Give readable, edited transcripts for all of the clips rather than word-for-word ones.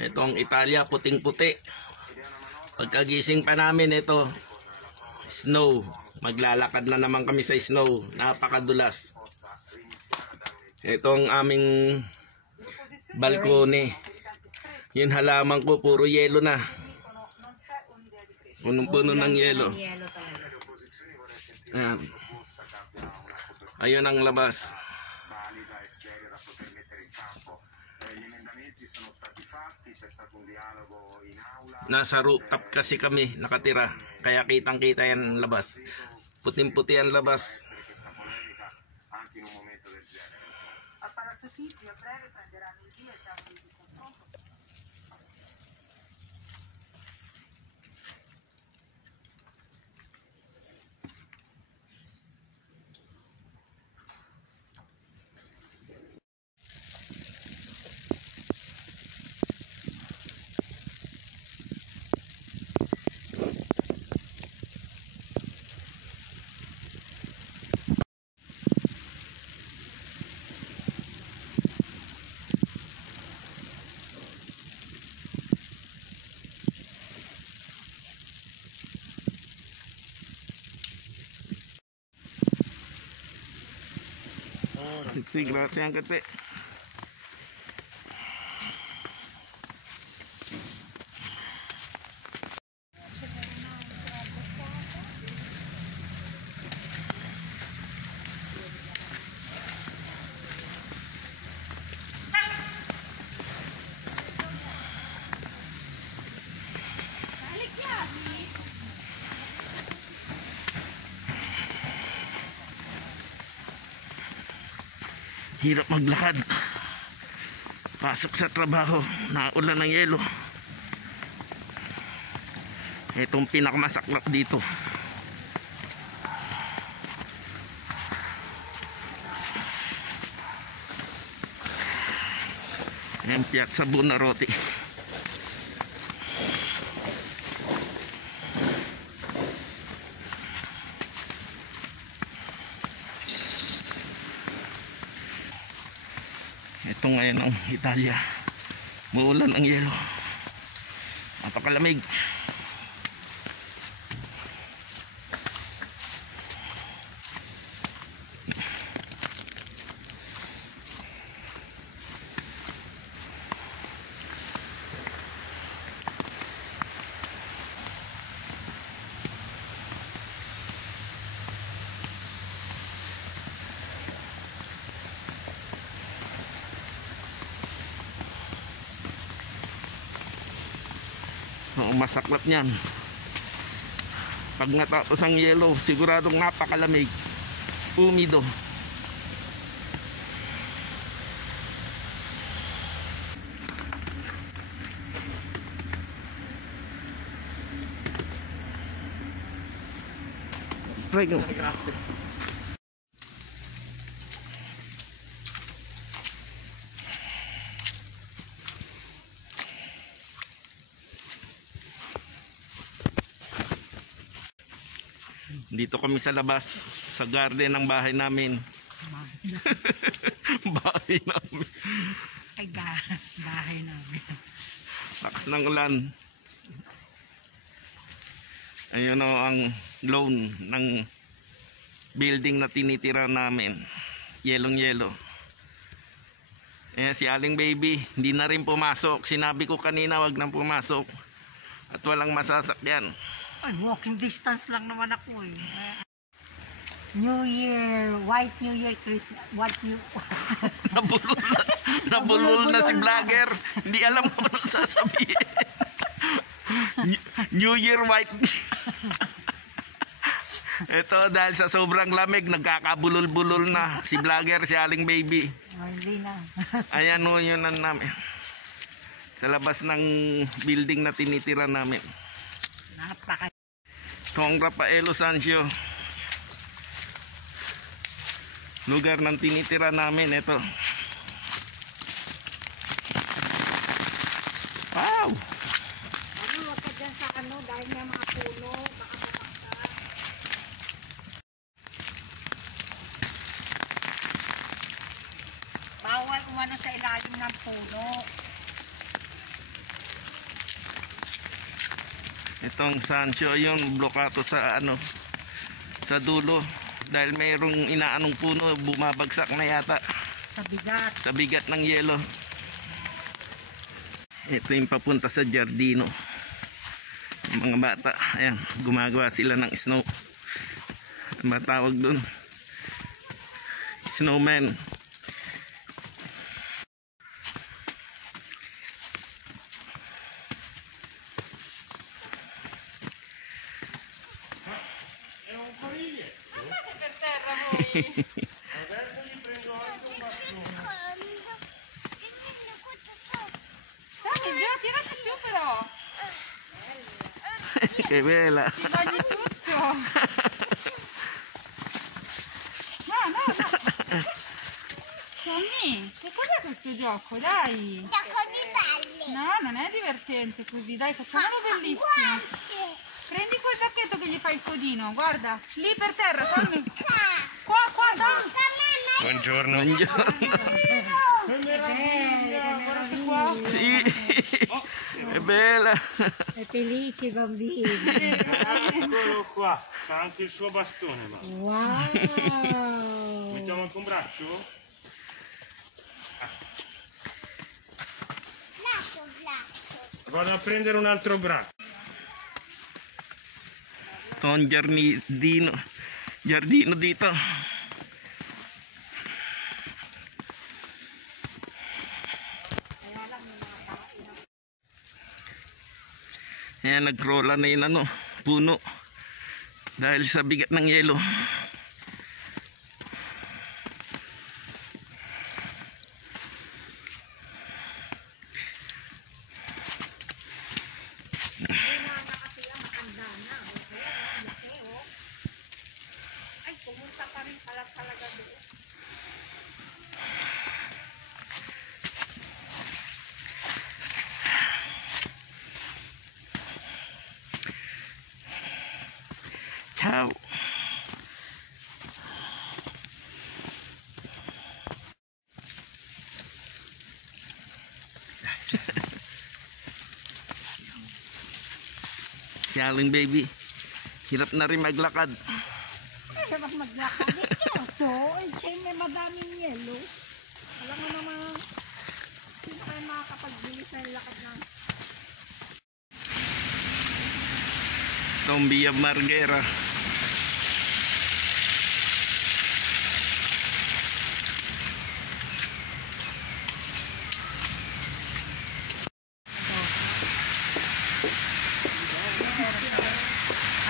Itong Italia, puting-puti. Pagkagising pa namin ito, snow. Maglalakad na naman kami sa snow. Napakadulas. Itong aming balkone. Yung halaman ko, puro yelo na. Punong-puno ng yelo. Ayan. Ayun ang labas. Nasa rooftop kasi kami nakatira, kaya kitang-kita yan labas. Puting-puti ang labas. Sí, gracias, Angate. Hirap maglakad. Pasok sa trabaho, naulan ng yelo. Itong pinakamasaklap dito. Ayan, Piazza Buonarroti. Ito ngayon ang Italia. Muulan ang yelo. Napakalamig. Masaklap niyan. Pag natapos ang yelo, siguradong napakalamig, umido. Prego. Dito kami sa labas, sa garden ng bahay namin. Bahay namin. Ay, bahay namin. Lakas ng ulan. Ayun o ang loan ng building na tinitira namin. Yelong-yelo. Eh, si Aling Baby, hindi na rin pumasok. Sinabi ko kanina, wag nang pumasok. At walang masasakyan. Ay, walking distance lang naman ako eh. New Year, White New Year, Christmas, White New... Nabulol na si vlogger. Hindi alam ko anong sasabihin. New Year, White... Ito, dahil sa sobrang lamig, nagkakabulol-bulol na si vlogger, si Aling Baby. Hindi na. Ayan o, yun na namin. Sa labas ng building na tinitira namin. Napaka... Itong Rafaelo Sancho, lugar ng tinitira namin. Ito. Wow! Huwag ka dyan sa dahil may mga puno, baka mamaksa. Bawal umano sa ilalim ng puno. Itong Sancho yung blokato sa ano, sa dulo. Dahil mayroong inaanong puno, bumabagsak na yata. Sa bigat. Sa bigat ng yelo. Ito yung papunta sa Giardino. Yung mga bata, ayan, gumagawa sila ng snow. Ano ba tawag dun? Snowman. Dai, già, tirati su però. Che bella. Ti togli tutto. No, no, no. Tommy, che cos'è questo gioco? Dai. Gioco di palle. No, non è divertente così. Dai, facciamolo bellissimo. Prendi quel sacchetto che gli fai il codino. Guarda, lì per terra, Tommy. Qua, dai. Buongiorno. Che meraviglia. Sì, è bella. È felice i bambini. Eccolo qua, fa anche il suo bastone. Ma. Wow. Mettiamo anche un braccio? Vado a prendere un altro braccio. Ang giardino dito. Ayan, nag-rolla na yun ano, puno. Dahil sa bigat ng yelo. Ay, pumunta pa rin pala talaga doon. Ciao. Si Aling baby, hirap na rin maglakad. Ay, dapat maglakad dito. Siya may madaming yelo. Alam mo naman, hindi tayo makakapagbilis na yung lakad ng Itong Via Marghera.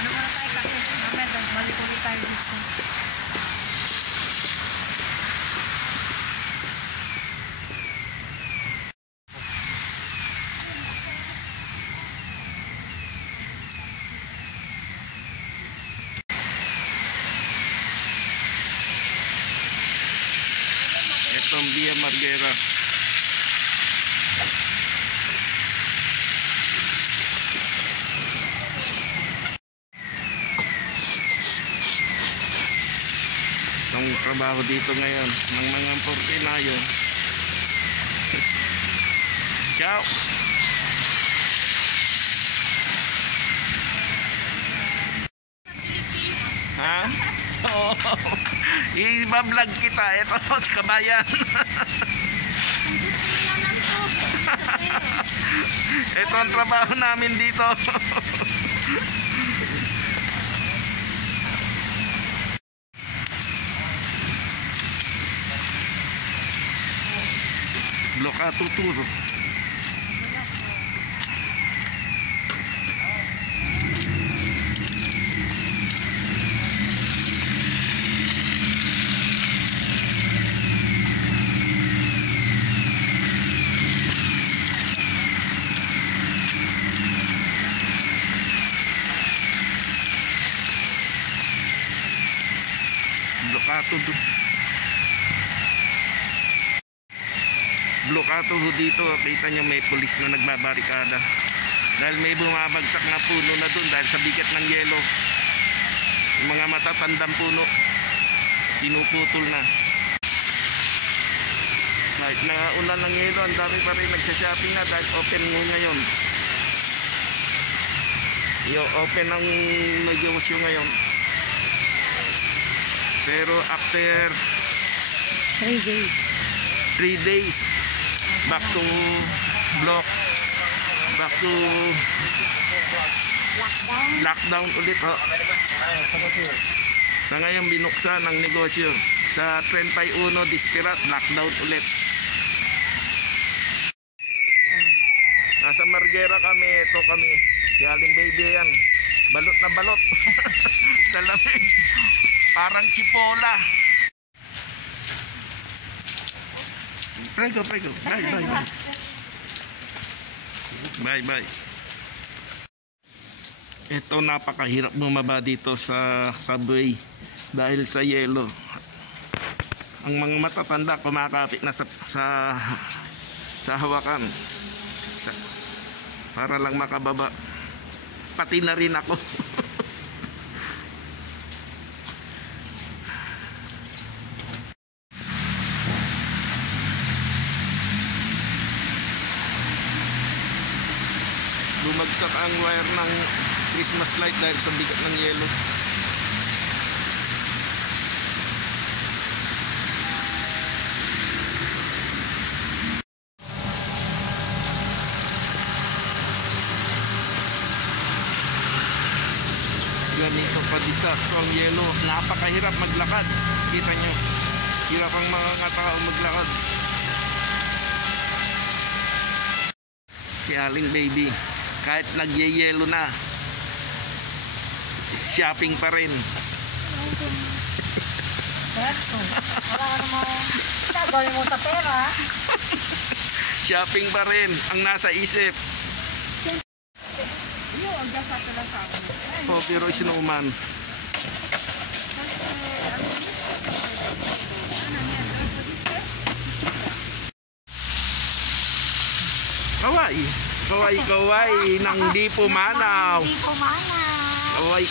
ano ba na tayo kasi? Mamaya, balik ulit tayo dito. Itong Via Marghera. Itong trabaho dito ngayon ng mga Portinayo. Ciao. Ha? Oo. I-vlog kita. Ito sa kabayan. Ito ang trabaho namin dito. Blokato Turo. Blokato dito, kita nyo may pulis na nagbabarikada dahil may bumabagsak na puno na dun dahil sa bigat ng yelo. Yung mga matatandang puno pinuputol na. Kahit na ulan ng yelo, ang dami pa rin nagsha-shopping na dahil open ngayon. Open ang negosyo ngayon. Pero after 3 days back to block, back to lockdown ulit ho. Sa ngayon binuksan ang negosyo. Sa 31 Disperats, lockdown ulit. Nasa Marghera kami, ito kami. Si Aling Baby yan. Balot na balot. Sa lamig. Parang chipola. Prego. Bye. Ito napakahirap bumaba dito sa subway dahil sa yelo. Ang mga matatanda kumakapit na sa hawakan para lang makababa. Pati na rin ako. Bumagsak ang wire ng Christmas light dahil sa bigat ng yelo. Ganito padisakto ang yelo. Napakahirap maglakad. Kita nyo, hirap ang mga tao maglakad. Si Aling Baby, kahit nagyayelo na, shopping pa rin. Wala ka naman gagawin mo sa pera. Shopping pa rin ang nasa isip. Oh, pero snowman. Kaway nang di pumanaw. Kaway.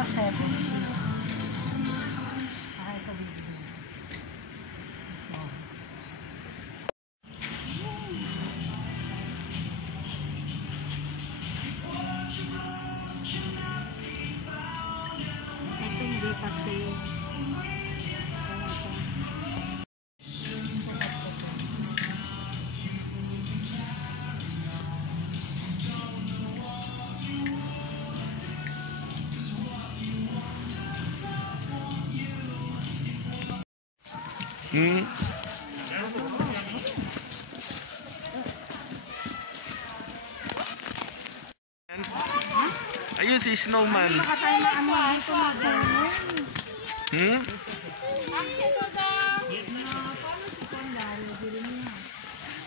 Sa 7. Ito hindi kasi Ayun si Snowman. makatay na ano dito magulong.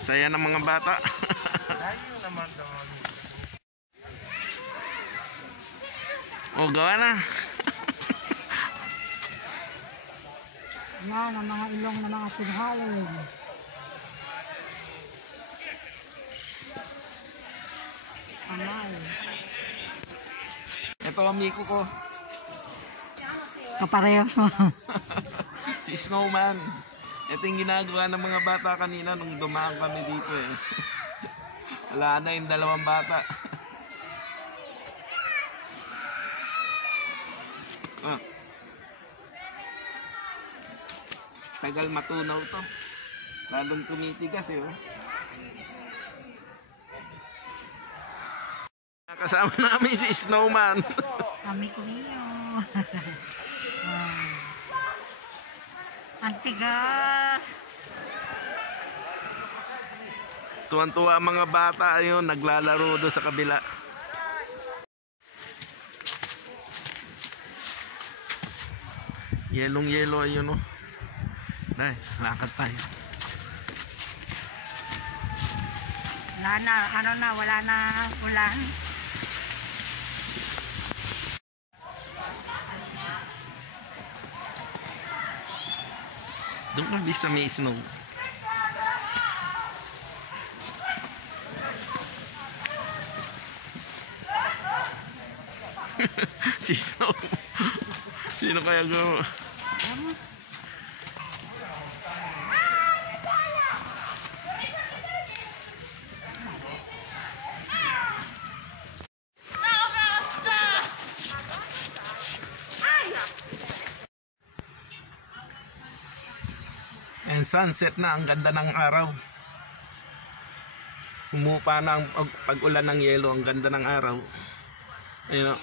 Saya ng mga bata. O, gawa na. Yan ang mga ilong ng mga sinhalin. Amay. Ito amigo ko. Kaparehas mo. Si Snowman. Ito yung ginagawa ng mga bata kanina nung dumaan kami dito eh. Wala na yung 2 bata. Tagal matunaw to. Lalong tumitigas eh. Kasama namin si Snowman. Kami ko niyo. Ang tigas. Tuwan-tuwa ang mga bata ayun, naglalaro doon sa kabila. Yelong-yelo ayun oh. Dahil, lakad tayo. Wala na, wala na ulan. Doon kami sa may snow. Si Snow. Sino kaya gumawa? And sunset na, ang ganda ng araw. Humupa na ang pag-ulan ng yelo, ang ganda ng araw. Ayun o.